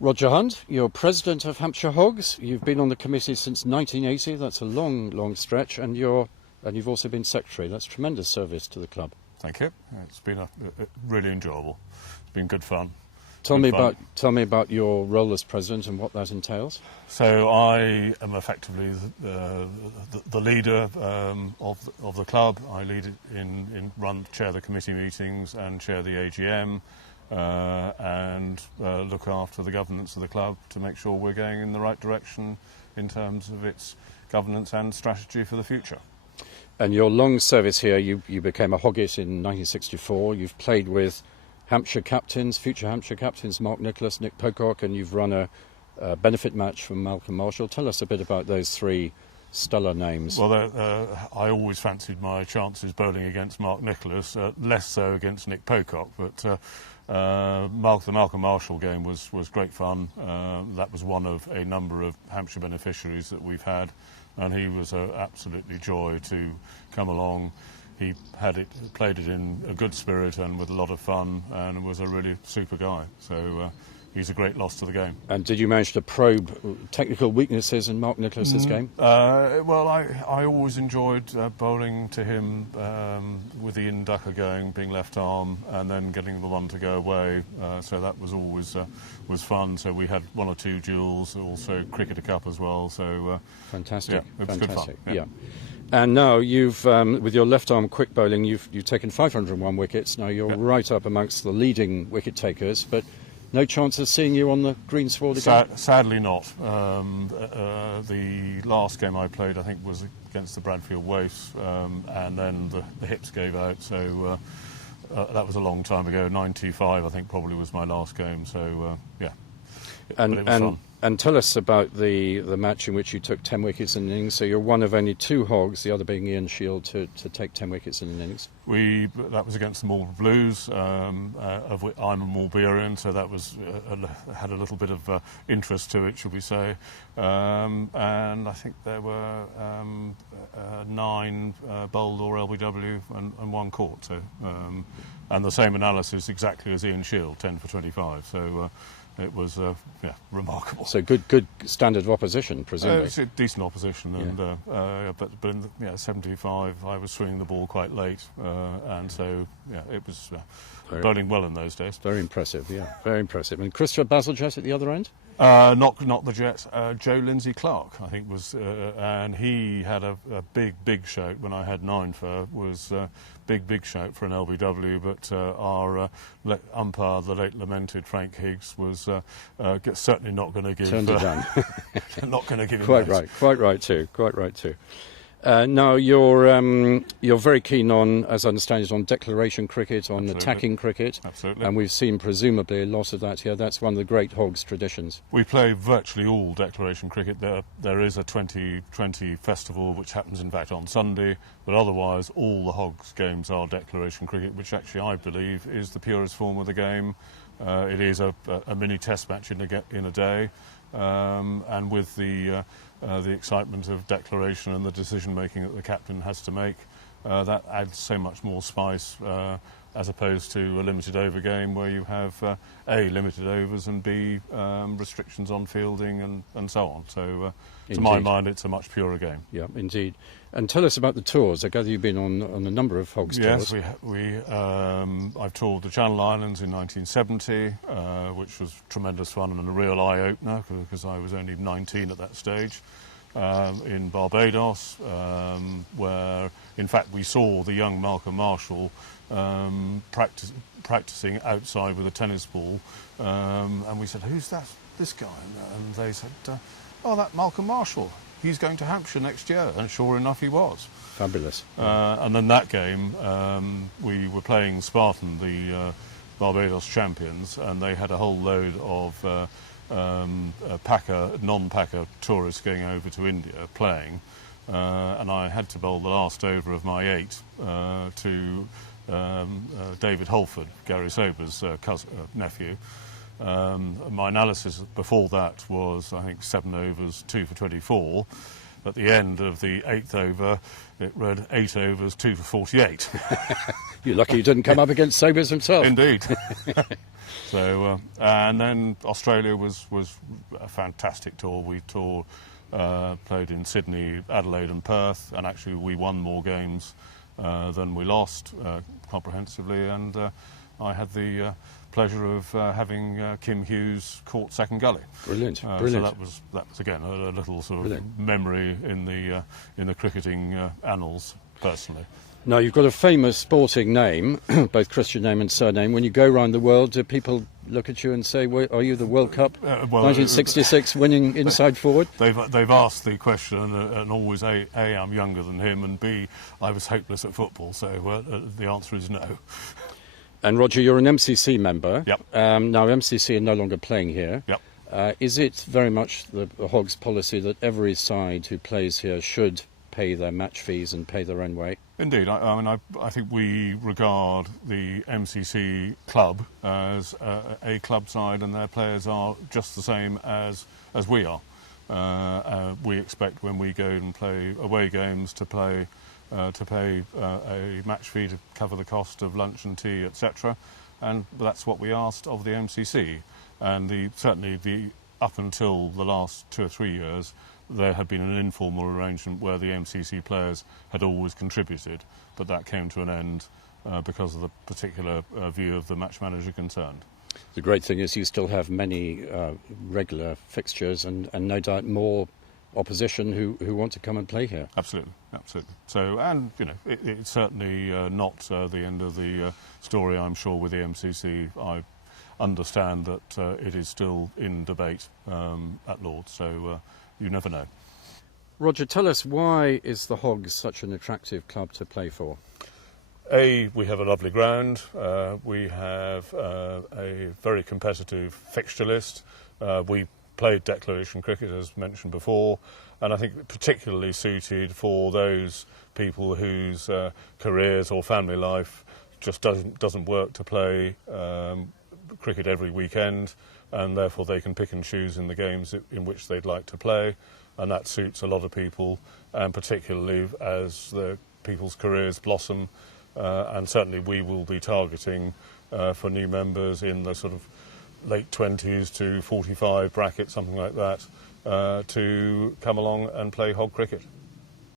Roger Hunt, you're president of Hampshire Hogs. You've been on the committee since 1980. That's a long, long stretch, and you've also been secretary. That's tremendous service to the club. Thank you. It's been really enjoyable. It's been good fun. Tell me about your role as president and what that entails. So I am effectively the leader of the club. I lead it chair the committee meetings and chair the AGM. And look after the governance of the club to make sure we're going in the right direction in terms of its governance and strategy for the future. And your long service here, you became a Hoggett in 1964. You've played with Hampshire captains, future Hampshire captains, Mark Nicholas, Nick Pocock, and you've run a benefit match for Malcolm Marshall. Tell us a bit about those three stellar names. Well, I always fancied my chances bowling against Mark Nicholas, less so against Nick Pocock, but the Malcolm Marshall game was great fun. That was one of a number of Hampshire beneficiaries that we've had, and he was absolutely joy to come along. He played it in a good spirit and with a lot of fun, and was a really super guy. So he's a great loss to the game. And did you manage to probe technical weaknesses in Mark Nicholas's game? Well, I always enjoyed bowling to him with the in-ducker going, being left arm, and then getting the one to go away. So that was always was fun. So we had one or two duels, also Cricketer Cup as well. So fantastic, yeah, it was fantastic. Good fun. Yeah. And now you've, with your left-arm quick bowling, you've taken 501 wickets. Now you're right up amongst the leading wicket takers, but no chance of seeing you on the green sward again? Sadly not. The last game I played, I think, was against the Bradfield Waifs, and then the hips gave out, so that was a long time ago. 925, I think, probably was my last game, so yeah. But it was fun. And tell us about the match in which you took 10 wickets in an innings. So you're one of only two Hogs, the other being Ian Shield, to take 10 wickets in an innings. That was against the Marlborough Blues, of which I'm a Marlburian, so that was had a little bit of interest to it, shall we say. And I think there were 9 bowled or LBW and 1 caught. So, and the same analysis exactly as Ian Shield, 10 for 25. So. It was remarkable. So good standard of opposition, presumably. It's a decent opposition, and but in 75 I was swinging the ball quite late, and so it was bowling well in those days. Very impressive, yeah, very impressive. And Christopher Bazalgette at the other end? Not the Jet. Joe Lindsay Clark, I think, was, and he had a big shout when I had 9 for, was big shout for an LBW, but our umpire, the late lamented Frank Higgs, was certainly not going to give. Turned it down. Not going to give him quite right too. Now you're very keen on, as I understand it, on declaration cricket, on attacking cricket. Absolutely. And we've seen presumably a lot of that here. That's one of the great Hogs traditions. We play virtually all declaration cricket. There is a 2020 festival which happens in fact on Sunday, but otherwise all the Hogs games are declaration cricket, which actually I believe is the purest form of the game. It is a mini test match in a day, and with the excitement of declaration and the decision making that the captain has to make, that adds so much more spice as opposed to a limited over game where you have A, limited overs, and B, restrictions on fielding and so on. So to my mind it's a much purer game. Yeah, indeed. And tell us about the tours. I gather you've been on a number of Hogs tours. Yes, I've toured the Channel Islands in 1970, which was tremendous fun and a real eye-opener because I was only 19 at that stage. In Barbados, where in fact we saw the young Malcolm Marshall practicing outside with a tennis ball, and we said, "Who's this guy?" And they said, "Oh, that Malcolm Marshall. He's going to Hampshire next year," and sure enough, he was. Fabulous. And then that game, we were playing Spartan, the Barbados champions, and they had a whole load of non-Packer tourists going over to India playing, and I had to bowl the last over of my 8 to David Holford, Gary Sober's nephew. My analysis before that was, I think, 7 overs, 2 for 24. At the end of the 8th over, it read 8 overs, 2 for 48. You're lucky you didn't come up against Sobers himself. Indeed. So and then Australia was a fantastic tour. We played in Sydney, Adelaide and Perth, and actually we won more games than we lost comprehensively, and I had the pleasure of having Kim Hughes caught second gully. Brilliant, So brilliant. that was again a little sort of Brilliant. memory in the cricketing annals personally. Now, you've got a famous sporting name, both Christian name and surname. When you go around the world, do people look at you and say, are you the World Cup 1966 winning inside forward? They've asked the question, and always A, I'm younger than him, and B, I was hopeless at football, so the answer is no. And Roger, you're an MCC member. Yep. Now, MCC are no longer playing here. Yep. Is it very much the Hogs policy that every side who plays here should pay their match fees and pay their own way? Indeed. I think we regard the MCC club as a club side, and their players are just the same as we are. We expect when we go and play away games to pay a match fee to cover the cost of lunch and tea, etc. And that's what we asked of the MCC. And certainly up until the last 2 or 3 years, there had been an informal arrangement where the MCC players had always contributed, but that came to an end because of the particular view of the match manager concerned. The great thing is you still have many regular fixtures and no doubt more opposition who want to come and play here. Absolutely, absolutely. So, and it's certainly not the end of the story, I'm sure, with the MCC. I understand that it is still in debate at Lord's, so you never know. Roger, tell us, why is the Hogs such an attractive club to play for? We have a lovely ground. We have a very competitive fixture list. We played declaration cricket, as mentioned before, and I think particularly suited for those people whose careers or family life just doesn't work to play cricket every weekend, and therefore they can pick and choose in the games in which they'd like to play, and that suits a lot of people, and particularly as the people's careers blossom, and certainly we will be targeting for new members in the sort of late 20s to 45 bracket, something like that, to come along and play hog cricket.